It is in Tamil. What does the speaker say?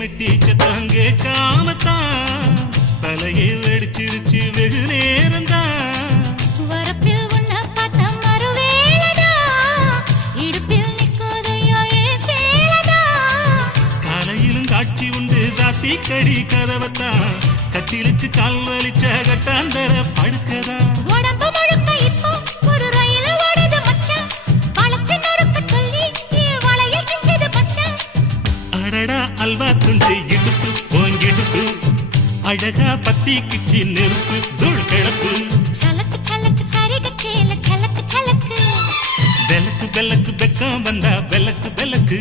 மெட்டி சத்தம் கேட்காமத்தான் தலையை வெடிச்சிருச்சு வெகு நேரம்தான். வரப்பில் உன்ன பார்த்த மறுவேளதா இடுப்பில் நிற்குதையோ ஏன் சேலதா. காலையிலும் காட்சி உண்டு சாத்தி கடி கதவத்தான் கட்டிலுக்கு கால் வலிச்ச கட்டாந்தர படுக்கதா. உடம்பு முழுக்க இப்போ ஒரு ரயில் ஓடுது மச்சான். வளைச்சு நொறுக்க சொல்லி என் வளையல் கிஞ்சது மச்சான். அடடா அல்வா துண்டு இடுப்பு போங்கிடுப்பு அழகா பத்தி கிச்சி நெருப்பு தூள் கிடப்பு. சலக்கு சலக்கு சரிக சேல சலக்கு சலக்கு பெலக்கு பெலக்கு பெக்கம் வந்தா பெலக்கு பெலக்கு